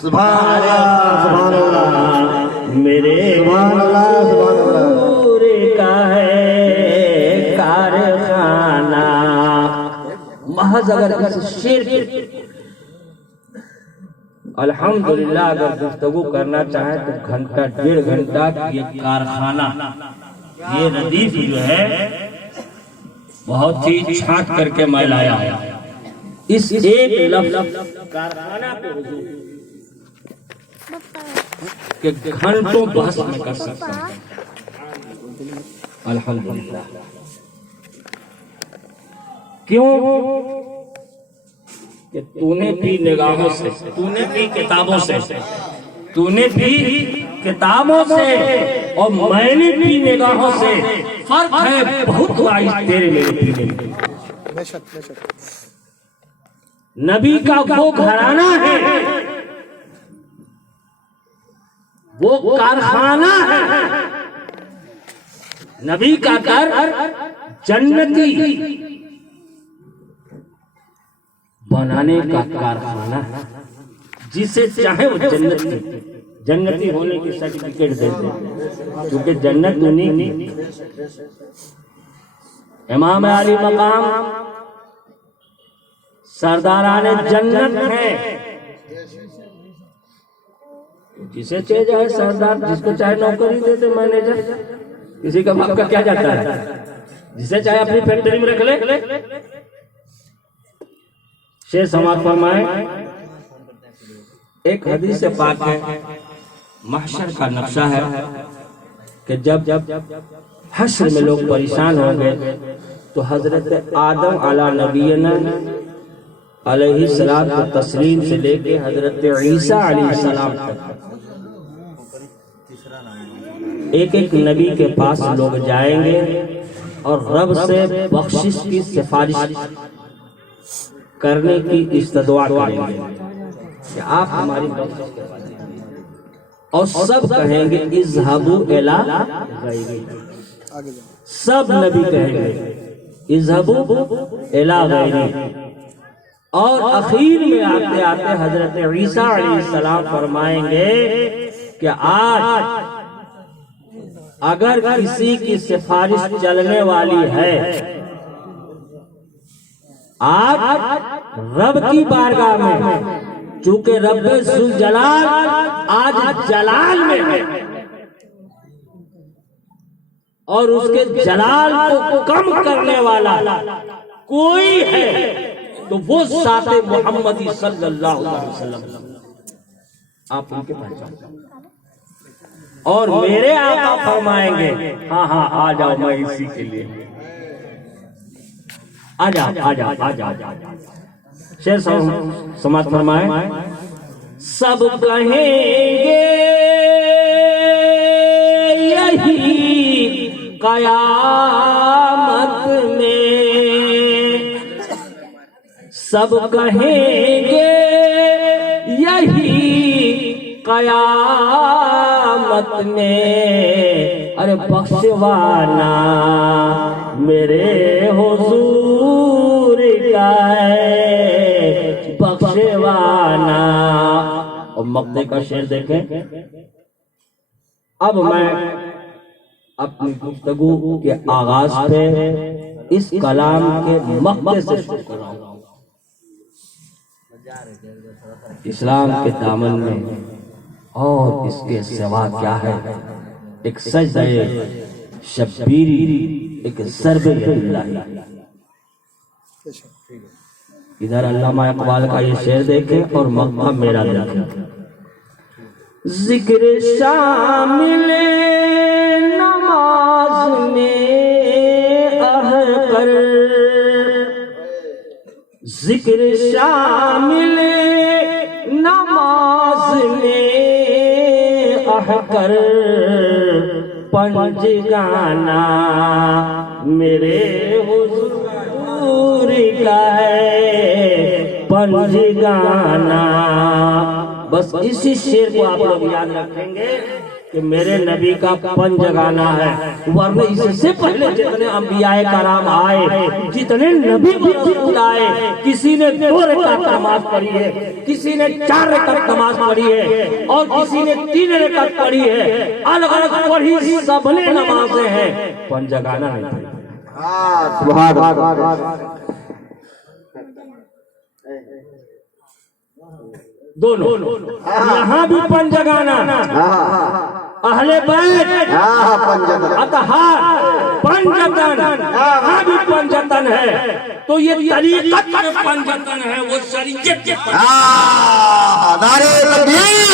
सुभान अल्लाह मेरे सुभान अल्लाह का है कारखाना। महज अगर इस शेर अल्हम्दुलिल्लाह अगर गुफ्तगू करना चाहे तो घंटा 1.5 घंटा ये कारखाना, ये रदीफ जो है बहुत ही छांट करके मैं लाया है। इस एक लफ्ज कारखाना पे हुजूर के घंटों बहस में कर सकता है। अल्हम्दुलिल्लाह। क्यों कि तूने भी निगाहों से, तूने भी किताबों से, तूने भी किताबों से और मैंने भी निगाहों से। फर्क है बहुत वाइज तेरे मेरे पीने में। नबी का वो घराना है, वो कारखाना है। नबी का घर जन्नती बनाने का कारखाना है। जिसे चाहे वो जन्नती होने की सर्टिफिकेट दे दे, क्योंकि जन्नत नहीं। इमाम अली मकाम सरदाराने जन्नत है। जिसे चाहे सरदार, जिसको चाहे नौकरी दे दे, मैनेजर, किसी का बाप का क्या जाता है। जिसे चाहे अपनी फैक्ट्री में रख ले। शेर समाज फरमाए, एक हदीस से पाक है, महशर का नक्शा है कि जब हश्र में लोग परेशान होंगे तो हजरत आदम अला नबीना अलैहि सलात व तस्लीम से लेके हजरत ईसा अलैहि सलाम तक एक एक नबी के पास लोग जाएंगे और रब से बख्शिश की सिफारिश करने की इस्तदुआ करेंगे कि आप हमारी बख्शिश करें। और सब कहेंगे इज़हबू इला गैरी। सब नबी कहेंगे इज़हबू इला गैरी। और आखिर में आते आते हजरत ईसा अलैहिस्सलाम फरमाएंगे कि आज अगर किसी की सिफारिश चलने वाली है, आज रब की बारगाह में, चूंकि रब्बे जुल जलाल आज जलाल में है और उसके जलाल को कम करने वाला कोई है तो वो साथे मोहम्मदी सल्लल्लाहु अलैहि वसल्लम आप उनके पहचान। और मेरे आका फरमाएंगे हाँ हाँ आ जाओ, मैं इसी के लिए आ जा। शेर समाज फरमाए, सब कहेंगे यही कयामत में, सब कहेंगे यही कयामत में। अरे बख्शवाना मेरे हुजूर का है बख्शवाना। और मक्ते का शेर देखें। अब मैं अपनी गुफ्तगू के आगाज पे इस कलाम के मक्ते से शुरू कर रहा हूँ। इस्लाम के दामन में और इसके सिवा क्या है, एक सजदे शब्बीरी, एक ज़र्बे लिल्लाह। इधर अल्लामा इकबाल का ये शेर देखें और मक्ता मेरा देखें। जिक्र शामिल नमाज में अहकर, जिक्र शामिल नमाज में अहकर, पंज गाना मेरे हुजूर का है पंज गाना। बस इसी शेर को आप लोग याद रखेंगे कि मेरे नबी का पन जगाना है, वरना इससे पहले जितने अंबियाए कराम आए, जितने नबी व रसूल आए, किसी ने 2 रकात नमाज पढ़ी है, किसी ने 4 रकात नमाज पढ़ी है और किसी ने 3 रकात पढ़ी है, अलग अलग पढ़ी, सबने नमाजें हैं, पन जगाना नहीं पड़ी। सुभान अल्लाह। दोनों यहाँ भी पन जगाना, अहले बैत अतहार पंजतन, यहाँ भी पंजतन है। तो ये तरीक़त में पंजतन है, वो शरीयत के नारे तकबीर,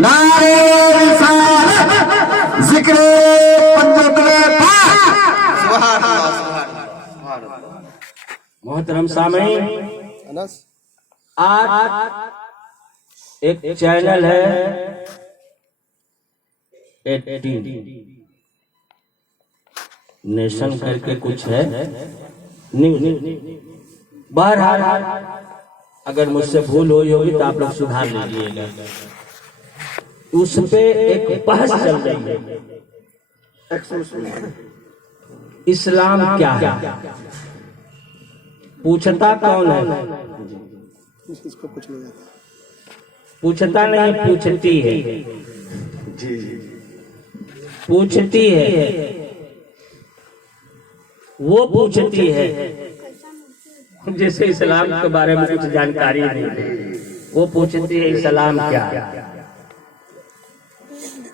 नारे रिसालत, जिक्र पंजतन पाक। सुभान अल्लाह, सुभान अल्लाह। मोहतरम सामीन, आज एक चैनल है 18 नेशन करके कुछ है न्यूज। बहरहाल अगर मुझसे भूल हुई होगी तो आप लोग सुधार लीजिएगा। उस पे एक बहस चल रही है, इस्लाम क्या है। पूछता कौन है? पूछता नहीं, पूछती है। पूछती है, वो पूछती है जैसे इस्लाम के बारे में कुछ जानकारी नहीं है, वो पूछती है इस्लाम क्या है,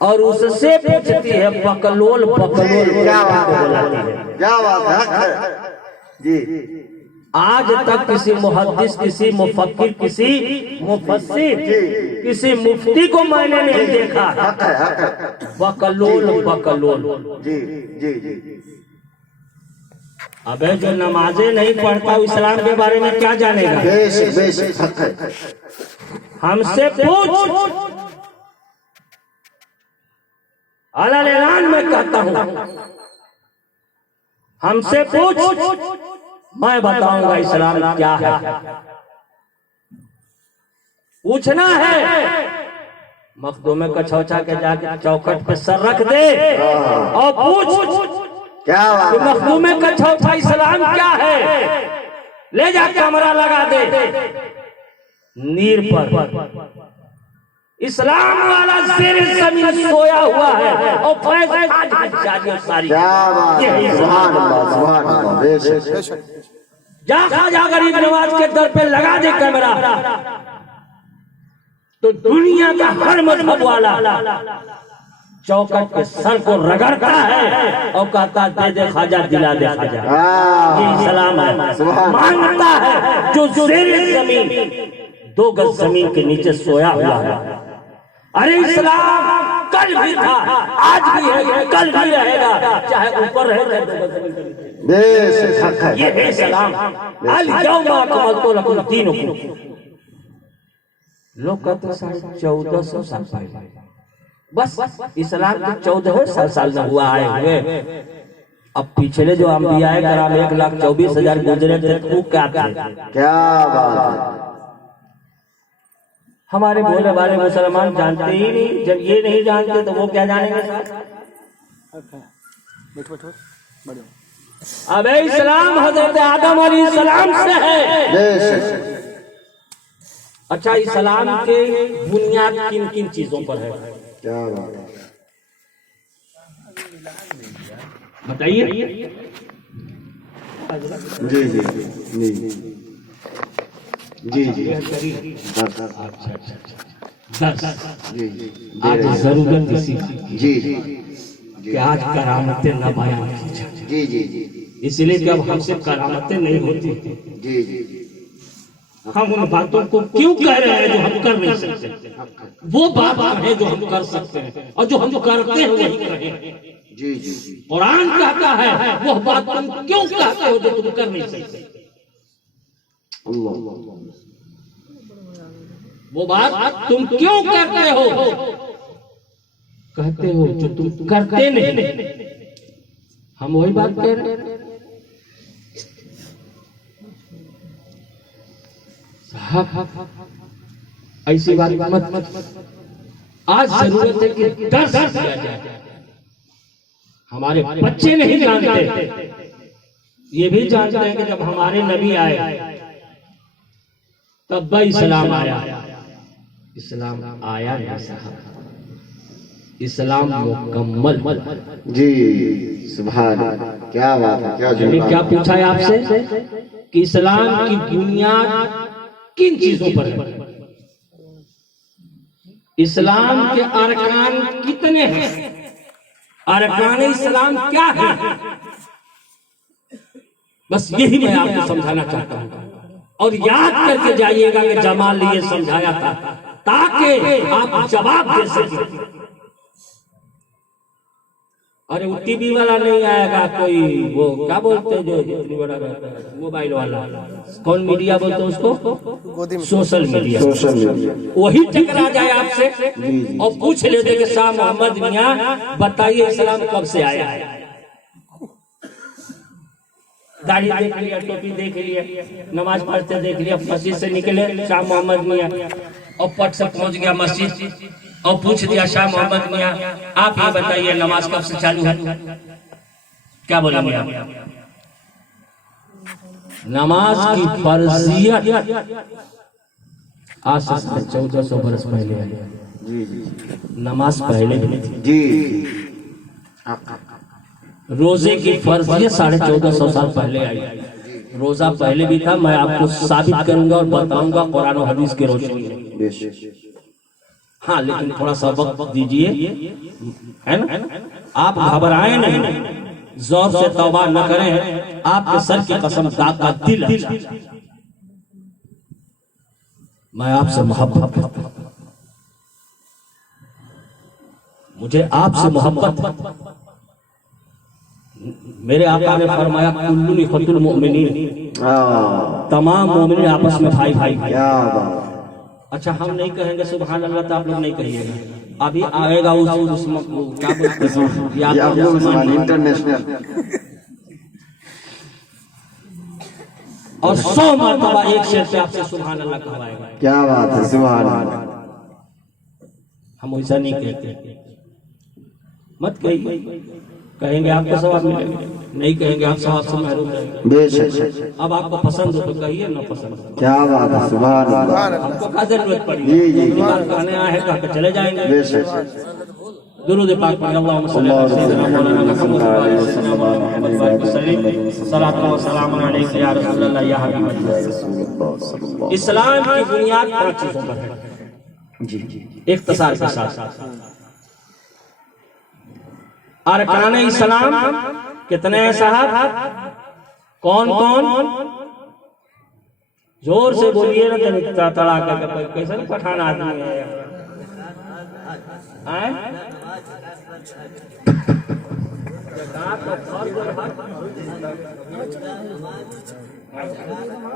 और उससे पूछती है पकलोल पकलोल। क्या बात है जी। आज तक किसी मुहद्दिस, किसी मुफक्किर, किसी मुफस्सिर, किसी मुफ्ती को मैंने नहीं देखा बकलोल बकलोल। जी जी जी। अबे जो नमाजें नहीं पढ़ता इस्लाम के बारे में क्या जानेगा? बेशक बेशक हक है। हमसे पूछ, अलल ऐलान में कहता हूँ, हमसे पूछ, मैं बताऊंगा इस्लाम क्या है। पूछना है, मखदूमे कछौचा के जाके चौखट पे सर रख दे और पूछ क्या बात कि मखदूमे कछौचा इस्लाम क्या है। ले जा कैमरा लगा दे नीर पर, इस्लाम वाला शेर जमीन सोया हुआ है और सारी। क्या बात है, सुभान अल्लाह, सुभान अल्लाह। बेशक जा खाजा गरीब नवाज के दर पे लगा दे कैमरा, तो दुनिया का हर मजहब वाला चौकट पे सर को रगड़ता है और कहता दे दे खाजा, दिला दे खाजा। ये इस्लाम है। मांगता है जो शेर जमीन 2 गज जमीन के नीचे सोया हुआ है। अरे इस्लाम कल भी था, आज भी है, कल भी रहेगा, चाहे ऊपर रहे चाहे 2 गज जमीन के नीचे। बेशक हक है। ये है इस्लाम। अल यौमा अकमलतु लकुम दीनकुम। लोग कहते 1450 साल पहले, बस इस्लाम के 1400 साल में हुआ आए हुए। अब पिछले जो अंबियाए कराम 1,24,000 गुजरे थे, वो क्या थे? क्या बात है। हमारे भोले भाले मुसलमान जानते ही नहीं। जब ये नहीं जानते तो वो क्या जानेंगे? अबे इस्लाम हजरत आदम अलैहिस्सलाम से है। अच्छा, इस्लाम के बुनियाद किन किन चीजों पर है? क्या बात है, बताइए। जी जी जी जी जी। आज जरूरत इसी जी कि आज करामतें न बयान की जाए। जी जी जी। इसलिए कि अब हमसे करामतें नहीं होती। जी जी। हम उन बातों को क्यों कह रहे हैं जो हम कर नहीं सकते? वो बात है जो हम कर सकते हैं, और जो हम करते हैं वही करें। जी जी। कुरान कहता है वो बात तुम क्यों कहते हो जो तुम कर नहीं सकते? वो बात तुम क्यों करते हो, कहते हो जो तुम करते नहीं। हम वही बात कह रहे हैं। ऐसी बात मत आज जरूरत है कि दर्श दिया जाए। हमारे बच्चे नहीं जानते, ये भी जानते हैं कि जब हमारे नबी आए तब इस्लाम आया। इस्लाम आया नहीं साहब, इस्लाम मुकम्मल। जी सुभान अल्लाह, क्या बात है, क्या जुमला। क्या पूछा है आपसे कि इस्लाम की बुनियाद किन चीजों पर है? इस्लाम के अरकान कितने हैं? अरकान इस्लाम क्या है? बस यही मैं आपको समझाना चाहता हूं, और याद करके जाइएगा कि जमाल ने ये समझाया था ताकि आप जवाब दे सकें। अरे वो टीवी वाला नहीं आएगा, कोई वो क्या बोलते हैं जो इतनी बड़ा रहता है, मोबाइल वाला, कौन मीडिया बोलते हैं उसको? Social media. सोशल मीडिया वही टकरा जाए आपसे और पूछ लेते कि शाह मोहम्मद मियां बताइए इस्लाम कब से आया है? दाढ़ी देख लिया, टोपी देख लिया, नमाज पढ़ते देख लिया, मस्जिद से निकले शाह मोहम्मद मियां और पट से पहुंच गया मस्जिद और पूछ दिया शाह मोहम्मद मियां आप ये बताइए नमाज कब से चालू है? क्या बोलेंगे आप? नमाज की फर्जियत आज से 1400 बरस पहले है। जी जी नमाज पहले भी थी। जी। रोजे की फर्जियत 1450 साल पहले आई। रोजा पहले भी था, मैं आपको साबित करूंगा और बताऊंगा कुरान और हदीस के रोशनी में। हाँ, लेकिन थोड़ा सा वक्त दीजिए, है ना? आप घबराए नहीं, जोर से तौबा न करें, आपके सर की कसम दाग का दिल है। मैं आपसे मोहब्बत करता हूं, मुझे आपसे मोहब्बत है। मेरे आका ने फरमाया कुल्लुल इख्वतुल मुमिनीन, तमाम मोमिन आपस में भाई भाई। क्या बात। अच्छा, हम नहीं कहेंगे सुभान अल्लाह तो आप लोग नहीं कहिएगा। अभी आएगा उस क्या बोलते हैं इंटरनेशनल, और 100 मरतबा एक शेर पे आपसे सुभान अल्लाह कहवाएगा। क्या बात है, सुभान अल्लाह। हम वैसा नहीं कहते, मत कहिए, कहेंगे आपको सवाब मिलेगा, नहीं कहेंगे आप सवाब से महरूम रहेंगे। बेशक। अब आपको पसंद हो तो कहिए, ना पसंद हो क्या बात है, सुभान अल्लाह। हमको क्या जरूरत पड़ी? जी जी जी। कहने आए हैं, कह के चले जाएंगे। बेशक। दुरूद पाक पढ़, अल्लाहुम्मा सल्ली अला सय्यिदिना मौलाना मुहम्मद व अला मुहम्मद व सल्लम, सलातो व सलाम अलैका या रसूलल्लाह या हबीबल्लाह। इस्लाम की बुनियाद 5 चीजों पर है। जी जी। इख्तिसार के साथ अरकान इस्लाम कितने हैं साहब? कौन कौन? जोर से बोलिए ना, तड़ा कर कैसे पठान आदमी है।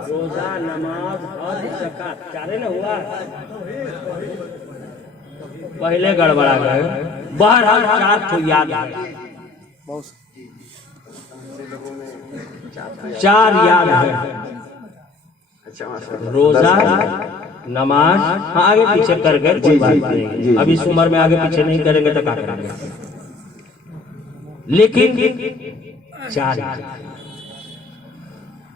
रोजा, नमाज, हज, ज़कात, चारे ना हुआ। पहले गड़बड़ा गए, बहरहाल 4 तो याद आ गए, 4 याद है। रोजा, नमाज, हाँ आगे पीछे कर गए, कोई बात नहीं। अब इस उम्र में आगे पीछे नहीं करेंगे तो क्या करेंगे, लेकिन 4।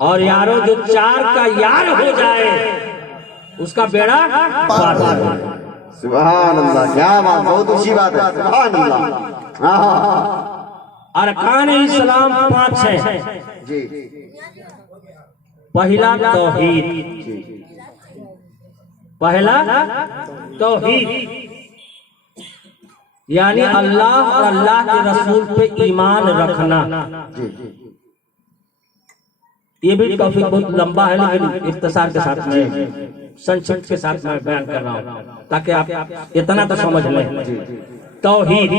और यारो जो 4 का यार हो जाए उसका बेड़ा पार हो जाए। सुभान अल्लाह, क्या बात, बहुत अच्छी बात है, सुभान अल्लाह। अरकान इस्लाम 5 हैं। जी। पहला तौहीद, पहला तौहीद यानी अल्लाह और अल्लाह के रसूल पे ईमान रखना। ये भी टॉपिक बहुत लंबा है, लेकिन इख्तिसार के साथ में, संक्षिप्त के साथ मैं बयान कर रहा हूं ताकि आप इतना तो समझ लें। तौहीद,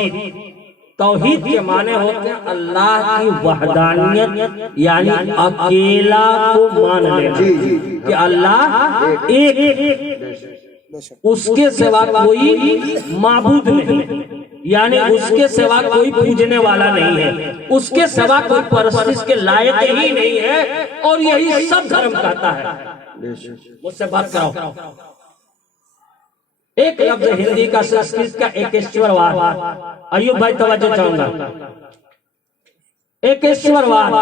तौहीद के माने होते हैं अल्लाह की वहदानियत, यानी अकेला को मान लेना कि अल्लाह एक, उसके सिवा कोई माबूद नहीं, यानी उसके सिवा कोई पूजने वाला नहीं है, उसके सिवा कोई परस्तिश के लायक ही नहीं है। और यही सब धर्म कहता है। मुझसे बात कराओ, एक लफ्ज हिंदी का, संस्कृत का, एकेश्वरवाद। अयूब भाई तवज्जो चाहूंगा, एकेश्वरवाद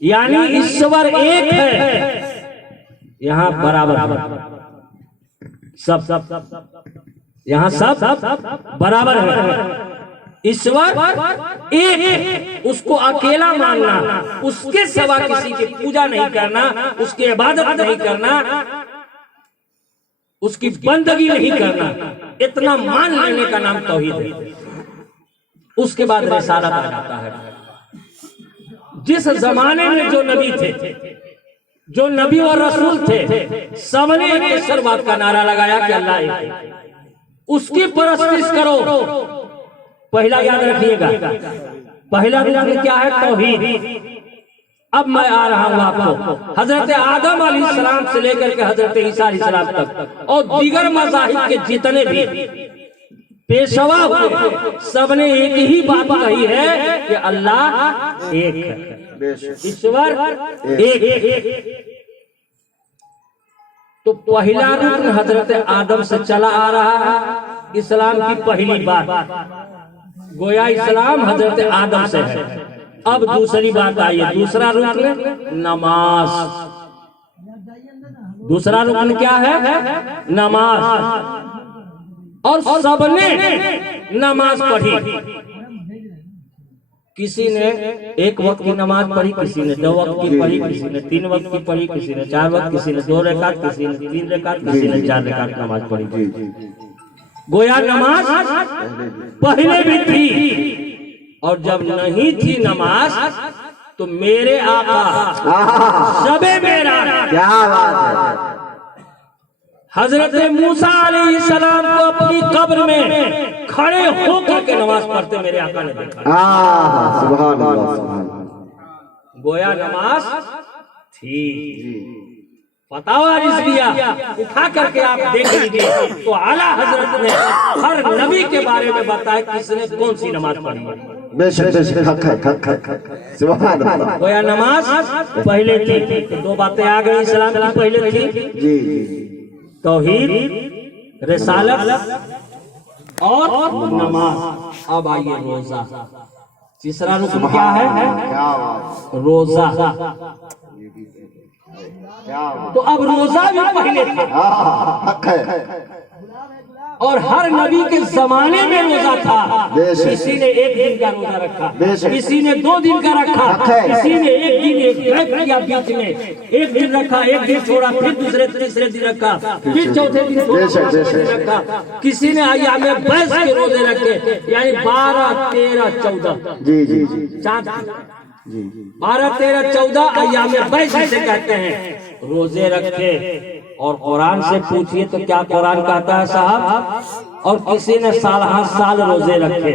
यानी ईश्वर एक है, यहाँ बराबर सब यहाँ सब बराबर है। ईश्वर एक, उसको अकेला मानना, उसके सिवा किसी की पूजा नहीं करना, उसकी इबादत नहीं करना, उसकी बंदगी नहीं करना, इतना मान लेने का नाम तौहीद है। उसके बाद रिसालत आ जाता है। जिस जमाने में जो नबी थे, जो नबी और रसूल थे, सबने ईश्वरवाद का नारा लगाया कि अल्लाह एक है, उसकी परस्तिश करो। पहला याद रखिएगा, पहला रुकन क्या है? तौहीद। अब मैं आ रहा हूं आपको हजरत आदम अलैहिस्सलाम से लेकर के हजरत ईसा अलैहिस्सलाम तक और दीगर मज़ाहिब के जितने भी पेशवा हुए, सबने एक ही बात कही है कि अल्लाह एक है, ईश्वर एक। तो पहला रुकन हजरत आदम से चला आ रहा है, इस्लाम की पहली बात। गोया इस्लाम हजरत आदम से है। अब दूसरी बात आई है, दूसरा रुकन नमाज। दूसरा रुकन क्या है? नमाज। और सबने नमाज पढ़ी। किसी ने एक वक्त की नमाज पढ़ी, किसी ने 2 वक्त की पढ़ी, किसी ने 3 वक्त की पढ़ी, किसी ने 4 वक्त, किसी ने 2 रकात, किसी ने 3 रकात, किसी ने 4 रकात नमाज पढ़ी। गोया नमाज पहले भी थी, और जब नहीं थी नमाज तो मेरे आका शबे मेरा, क्या बात है, हजरत मूसा अलैहिस्सलाम को अपनी कब्र में खड़े होकर के नमाज पढ़ते मेरे आका ने देखा। सुभान अल्लाह, सुभान अल्लाह। गोया नमाज थी। फतावा रिजविया उठा करके आप देख लीजिए तो आला हजरत ने हर नबी के बारे में बताया किसने कौन सी नमाज पढ़ी। बेशक सुभान अल्लाह। गोया नमाज पहले थी। तो 2 बातें आ गई इस्लाम की पहले थी, जी, तौहीद, रिसालत और नमाज। अब आइए रोजा। तीसरा रुकन क्या है? रोजा। तो अब रोजा भी पहले था, और हर नबी के जमाने में रोजा था। किसी ने 1 दिन का रोजा रखा, किसी ने 2 दिन का रखा, किसी ने 1 दिन एक गैप किया, बीच में 1 दिन रखा, 1 दिन छोड़ा, फिर दूसरे तीसरे दिन रखा, फिर चौथे दिन रखा। किसी ने अय्यामे बैस के रोजे रखे, यानी 12, 13, 14 जी जी जी, 12, 13, 14 अय्यामे बैस जिसे कहते हैं, रोजे रखे। और कुरान से पूछिए तो क्या कुरान कहता है साहब? और किसी ने साल रोजे रखे,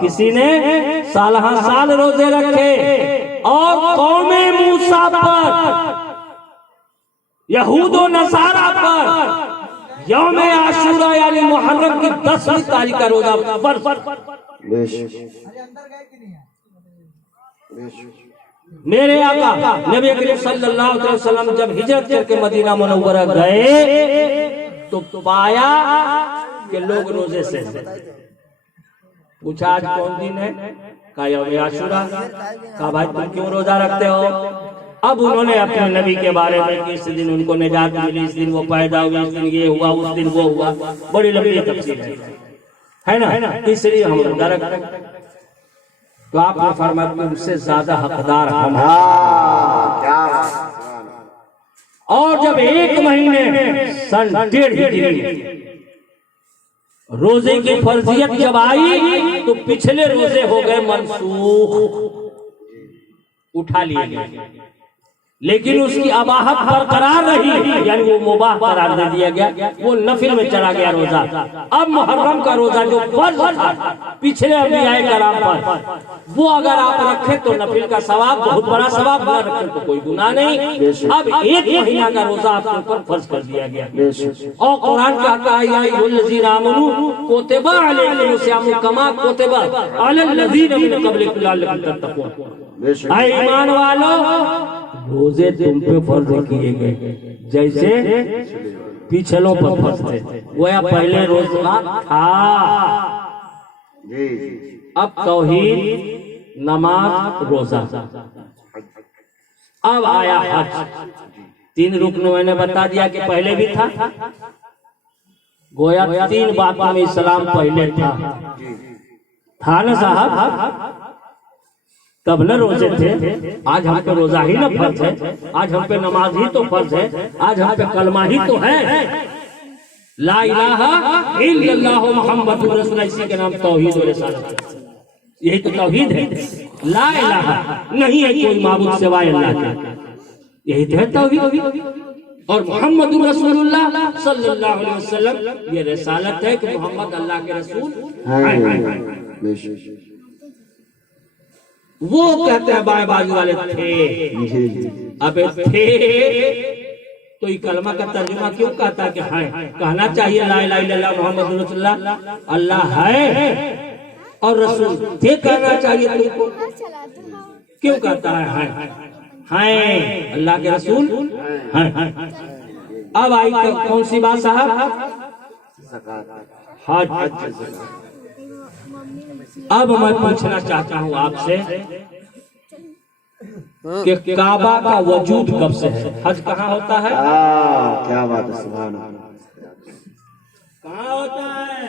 किसी ने साल रोजे रखे। और कौमे मूसा पर, यहूदो नसारा पर यौमे आशूरा यानी मुहर्रम की 10वीं तारीख का रोजा मेरे आका नबी करीम सल्लल्लाहु अलैहि वसल्लम जब हिजरत करके मदीना मुनव्वरा गए तो पाया कि लोग रोजे से। पूछा आज कौन दिन है? कहा यौम आशूरा। कहा भाई तुम क्यों रोजा रखते हो? अब उन्होंने अपने नबी के बारे में कि इस दिन उनको निजात मिली, इस दिन वो पैदा हुए, इस दिन ये हुआ, उस दिन वो हुआ, बड़ी लंबी तफसील है ना। इसलिए हम रोजा रखते हैं। तो आपने फरमाया उनसे ज्यादा हकदार हम हैं। और जब 1 महीने सन 1.5 हिजरी रोजे की फर्जियत जब आई तो पिछले रोजे हो गए मनसूख, उठा लिए गए, लेकिन उसकी अबाहत बरकरार रही, यानी वो मुबाह करार दे दिया गया, वो नफिल में चला गया रोजा। अब मुहर्रम का रोजा जो फर्ज था पिछले अंबियाए कराम पर, वो अगर आप रखें तो नफिल का सवाब बहुत बड़ा सवाब, न रखें तो कोई गुनाह नहीं। अब 1 महीना का रोजा आपके ऊपर फर्ज कर दिया गया। और कुरान कहता है या अय्युहल्लज़ीना आमनू कुतिबा अलैकुमुस सियामु कमा कुतिबा अलल्लज़ीना मिन क़ब्लिकुम लअल्लकुम तत्तक़ून। ऐ ईमान वालों, रोजे तुम पे फर्ज किए गए जैसे पिछलों पर फर्ज थे, गोया पहले रोजा था। जी अब तौहीद, नमाज, रोजा, अब आया हज। 3 रुकन मैंने बता दिया कि पहले भी था, गोया 3 बातों में इस्लाम पहले था ना साहब, तब न रोजे थे। आज हम पे रोजा ही ना फर्ज है, आज हम पे नमाज ही तो फर्ज है, आज हम पे कलमा ही तो है, ला इलाहा इल्लल्लाह मुहम्मदुर रसूलुल्लाह, इसी के नाम तौहीद और रिसालत, यही तो तौहीद है। ला इलाहा, नहीं है कोई माबूद सिवाय अल्लाह के, यही तो है तौहीद। और मुहम्मदुर रसूलुल्लाह सल्लल्लाहु अलैहि वसल्लम, ये रिसालत है कि मोहम्मद अल्लाह के रसूल हैं। वो कहते हैं बाएं बाजू वाले थे, अबे थे तो ये कलमा का तर्जुमा क्यों कहता है कि है? कहना चाहिए ला इलाहा इल्लल्लाह मुहम्मदुर रसूलुल्लाह, अल्लाह है और रसूल थे कहना चाहिए तुमको, क्यों कहता है? हैं अल्लाह के रसूल हैं। अब आई कौन सी बात साहब? हज। अब मैं पूछना चाहता हूँ आपसे कि काबा का वजूद कब से है? हज कहाँ होता है? क्या बात है, सुभान अल्लाह। कहाँ होता है?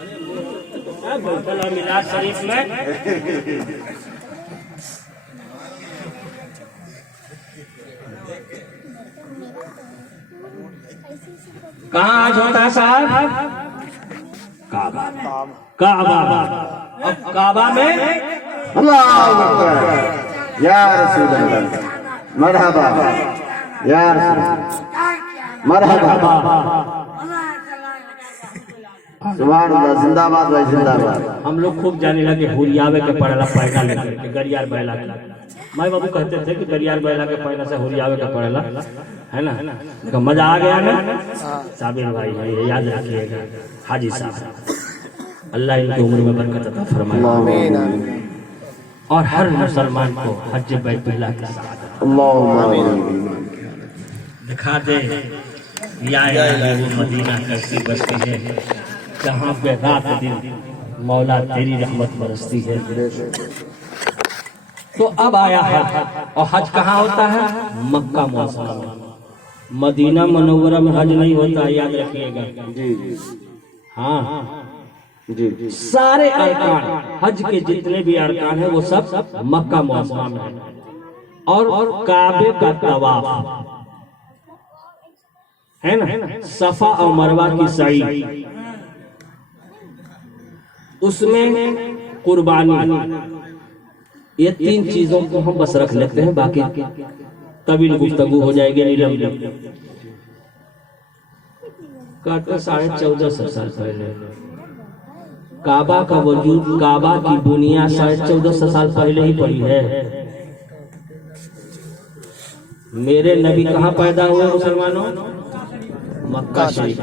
अरे बोतला मिलाद शरीफ में। कहाँ आज होता है साहब? काबा। काबा। अब काबा में अल्लाहु अकबर, या रसूल अल्लाह, मरहबा या रसूल, मरहबा, सुभान अल्लाह, जिंदाबाद भाई जिंदाबाद। हम लोग खूब जाने लगे हुरियावे के पड़ेला पैदा लेकर के गरियार बैला के, माई बाबू कहते थे कि गरियार बैला के पहले से हुरियावे का पड़ेला, है ना? तो मजा आ गया ना साबिर भाई, याद रखिएगा। हाजी साहब, अल्लाह इनकी उम्र में बरकत अता फरमाए और हर मुसलमान को हज बैतुल्लाह के साथ दिखा दे या वो मदीना कैसी बसती है जहाँ पे रात दिन मौला तेरी रहमत बरसती है। तो अब आया हज, और हज कहाँ होता है? मक्का मुअज़्ज़मा में। मदीना मनव्वरा में हज नहीं होता, याद रखिएगा। जी हाँ जी, सारे अरकान हज के जितने भी अरकान हैं वो सब मक्का मुअज़्ज़मा में है। और काबे का तवाफ है ना, सफा और मरवा की सई, उसमें कुर्बानी, ये 3 चीजों को हम बस रख लेते हैं, बाकी तभी गुफ्तगू हो जाएगी। नीलम कहते 1450 साल पहले काबा का वजूद, काबा की बुनियाद 1450 साल पहले ही पड़ी है। मेरे नबी कहाँ पैदा हुए मुसलमानों? मक्का शरीफ।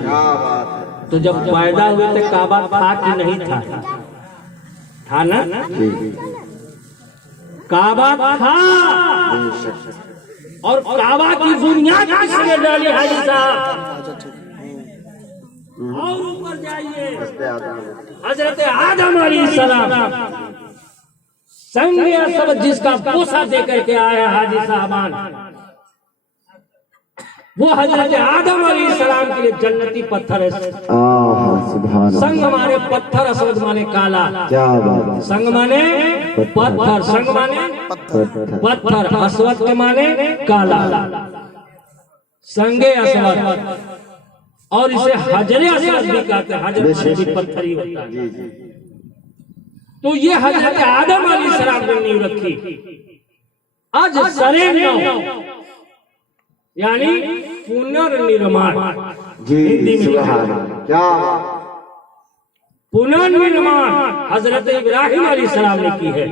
तो जब पैदा हुए थे काबा था कि नहीं था? था ना? काबा था। और काबा की बुनियाद किसने डाली? हाजी साहब, और ऊपर जाइए, हजरत आदम अलैहिस्सलाम संग सब जिसका पोसा देकर के आया हाजी साहबान, वो हजरत आदम अलैहिस्सलाम के लिए जन्नती पत्थर है। संग माने पत्थर, असवद माने काला। क्या बात, संग माने पत्थर, संग माने पत्थर, असवद के माने काला, संगे असवद। और इसे हजरे असवद भी कहते हैं, हजर भी पत्थर ही होता है। तो ये हजरत आदम अलैहिस्सलाम ने नींव रखी। आज सरे नौ यानी पुनर्निर्माण, हिंदी में क्या पुनर्निर्माण हजरत इब्राहिम अलैहिस्सलाम ने की है।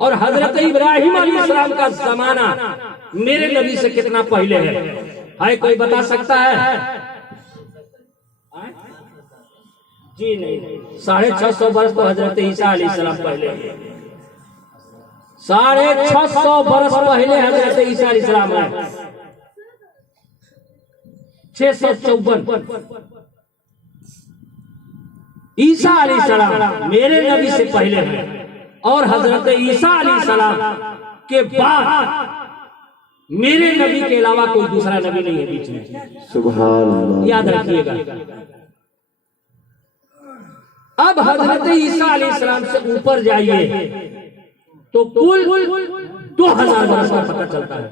और हजरत इब्राहिम अलैहिस्सलाम का जमाना मेरे नबी से कितना पहले है कोई बता सकता है? जी नहीं, 650 वर्ष तो हजरत ईसा अलैहिस्सलाम पहले, 650 वर्ष पहले हजरत ईसा अलैहिस्सलाम है। 654 ईसा अलैहिस्सलाम मेरे नबी से पहले है और हजरत ईसा अलैहिस्सलाम के बाद मेरे नबी के अलावा कोई दूसरा नबी नहीं है बीच में। सुभान अल्लाह। याद रखिएगा। अब हजरत ईसा अलैहिस्सलाम से ऊपर जाइए तो कुल 2000 वर्ष का पता चलता है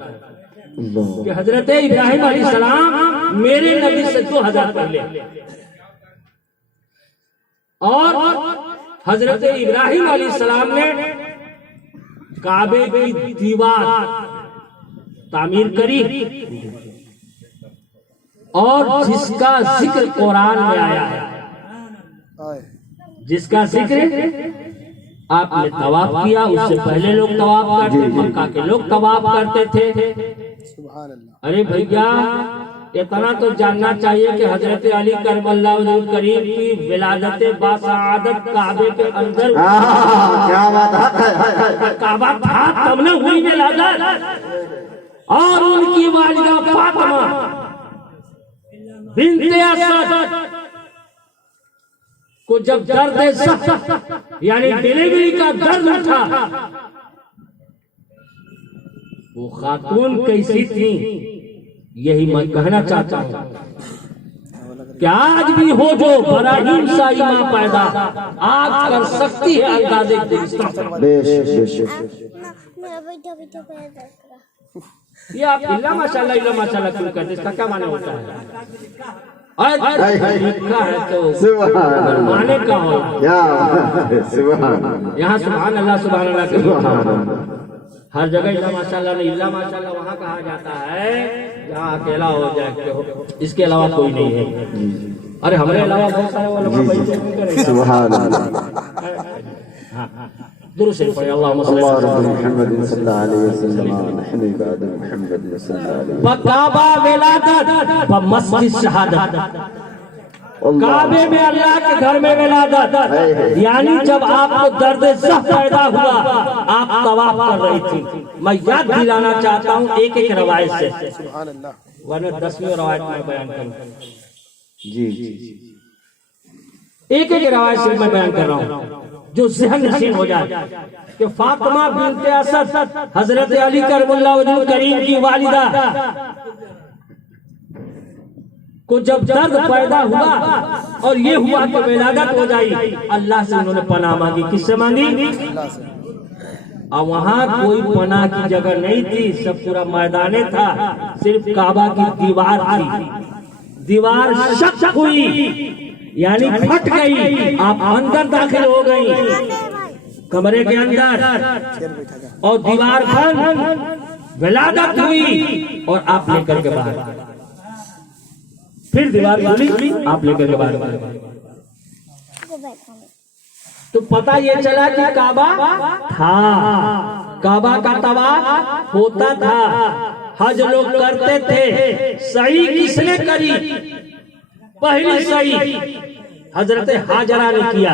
कि हजरत इब्राहिम अलैहिस्सलाम मेरे नबी से 2000 पहले और हजरत इब्राहिम अलैहिस्सलाम ने काबे की दीवार तामीर करी और जिसका जिक्र कुरान में आया है, जिसका जिक्र आपने तवाफ किया, उससे पहले लोग तवाफ करते, मक्का के लोग तवाफ करते थे। अरे भैया इतना तो जानना चाहिए कि हजरत अली करमल्लाहु वजहुल करीम की विलादत बासआदत काबे के अंदर क्या बात है। काबा था तब न हुई विलादत। और उनकी वालिदा फातिमा बिन्ते असद को जब दर्द सख्त यानी डिलीवरी का दर्द उठा, वो खातून कैसी थी यही मैं कहना चाहता हूँ कि आज भी हो जो बराहीम सा ईमान पैदा आज कर सकती है अंदाजे ये आप इल्ला माशाल्लाह क्यों कहते, इसका क्या माने होता है? लिखा है तो माने का हो। यहाँ सुभान अल्लाह के हर जगह इल्ला माशाल्लाह नहीं, इल्ला माशाल्लाह वहाँ कहा जाता है जहाँ अकेला हो जाए, इसके अलावा कोई नहीं है। अरे हमारे अलावा बहुत सारे वो सुभान दुरूद शरीफ पढ़े। अल्लाहुम्मा काबा विलादत व मस्जिद शहादत। काबे में अल्लाह के घर में विलादत यानी जब आपको दर्द सख्त पैदा हुआ आप तवाफ कर रही थी। मैं याद दिलाना चाहता हूँ एक एक रवायत से, वरना 10वीं रवायत में बयान करूँ। जी एक एक रवायत से मैं बयान कर रहा हूँ जो ज़हन नशीन हो जाए कि फातिमा बिन्ते असद हजरत अली करमुल्लाह वजहुल करीम की वालिदा को जब दर्द पैदा हुआ और ये हुआ कि विलादत हो जाए, अल्लाह से उन्होंने पनाह मांगी। किससे मांगी? और वहाँ कोई पनाह की जगह नहीं थी, सब पूरा मैदाने था, सिर्फ काबा की दीवार थी। दीवार शक हुई यानी फट गई, आप अंदर दाखिल हो गई कमरे के अंदर और दीवार बंद, विलादत हुई और आप लेकर के बाहर, फिर दीवार खुली आप लेकर के बाहर। तो पता ये चला कि काबा था, काबा का तवाफ होता था, हज लोग करते थे। सही किसने करी? पहली सही हजरत हाजरा ने किया।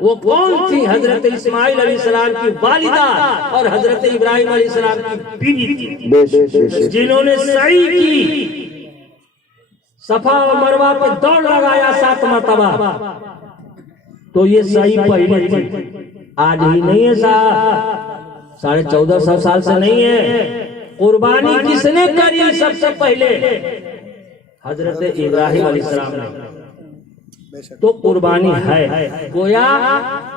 वो कौन थी? हजरत इस्माइल अलैहिस्सलाम की वालिदा और हजरत इब्राहिम अलैहिस्सलाम की बीवी थी, जिन्होंने सही की। सफा और मरवा पे दौड़ लगाया 7 मरतबा। तो ये सही पहले थी, आज ही नहीं है साहब, 1450 साल से नहीं है। कुर्बानी किसने करी सबसे पहले? हजरत इब्राहिम अलैहिस्सलाम ने। तो कुर्बानी है गोया।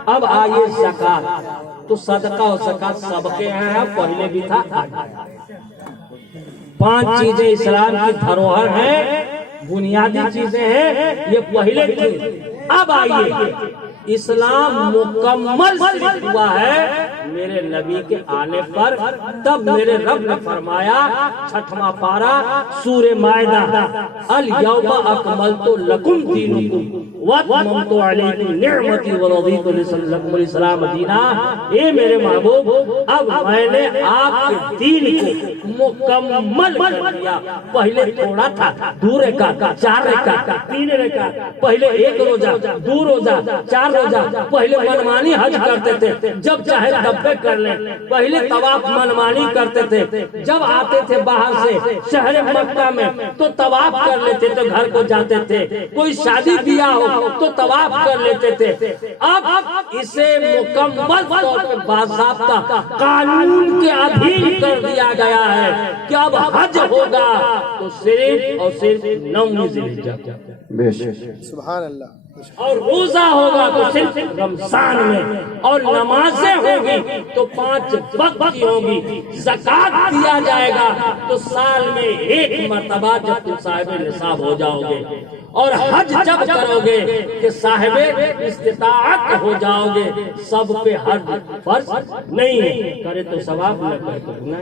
अब आइए ज़कात। तो सदका और ज़कात सबके हैं, पहले भी था। 5 चीजें इस्लाम की धरोहर है, बुनियादी चीजें हैं, ये पहले थी। अब आइए इस्लाम मुकम्मल सिद्ध हुआ है मेरे नबी के आने पर। तब मेरे रब ने फरमाया, 6वां पारा सूरे मायदा, अल यौमा अकमलतु लकुम दीनुकुम व अतममतु अलैकुम निअमती व रदीतु लकुमुल इस्लाम दीना। ए मेरे महबूब, अब मैंने आपके दीन को मुकम्मल कर दिया। पहले थोड़ा था, 2 रकात, 4 रकात, 3 रकात, पहले 1 रोजा, 2 रोजा, 4 रोजा, पहले मनमानी हज करते थे, जब चाहे तब पे कर लें। पहले तवाफ मनमानी करते थे, जब आते थे बाहर से शहर मक्का में तो तवाफ कर लेते थे, घर को जाते थे। कोई शादी ब्याह हो तो तवाफ कर लेते थे। अब इसे मुकम्मल तौर पर बाज़ाब्ता कानून के अधीन कर दिया गया है कि अब हज होगा तो सिर्फ और सिर्फ 9 ज़िलहिज्जा सुभान अल्लाह। और रोजा होगा तो सिर्फ रमजान में, और नमाजें होगी तो 5 वक्त की होगी। ज़कात दिया जाएगा तो साल में 1 मर्तबा जब तुम साहिब निसाब हो जाओगे, और हज जब करोगे कि साहिब इस्तिताअत हो जाओगे। सब पे हज फर्ज नहीं है, करे तो सवाब, न करे तो गुनाह।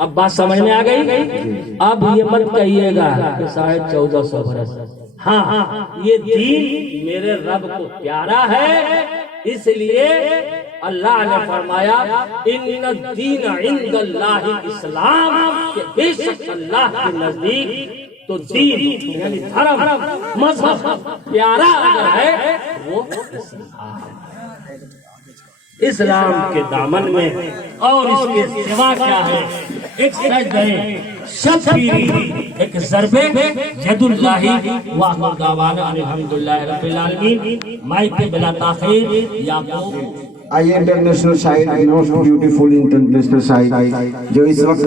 अब बात समझ में आ गई। अब ये मत कहिएगा कि 1450 बरस, हाँ ये दीन मेरे रब को प्यारा है, इसलिए अल्लाह ने फरमाया इन्ना दीन इंदल्लाहि इस्लाम, कि बेशक अल्लाह के नजदीक तो दीन यानी धर्म मजहब प्यारा अगर है वो इस्लाम के दामन में। और इसके सिवा क्या है? एक सजदे शफीरी, एक ज़रबे यदुल्लाही व आखिर दावाना अल्हम्दुलिल्लाहि रब्बिल आलमीन। माइक पे बिला ताखीर याकूब। आई इंटरनेशनल शायर, मोस्ट ब्यूटीफुल इंटरनेशनल शायर जो इस वक्त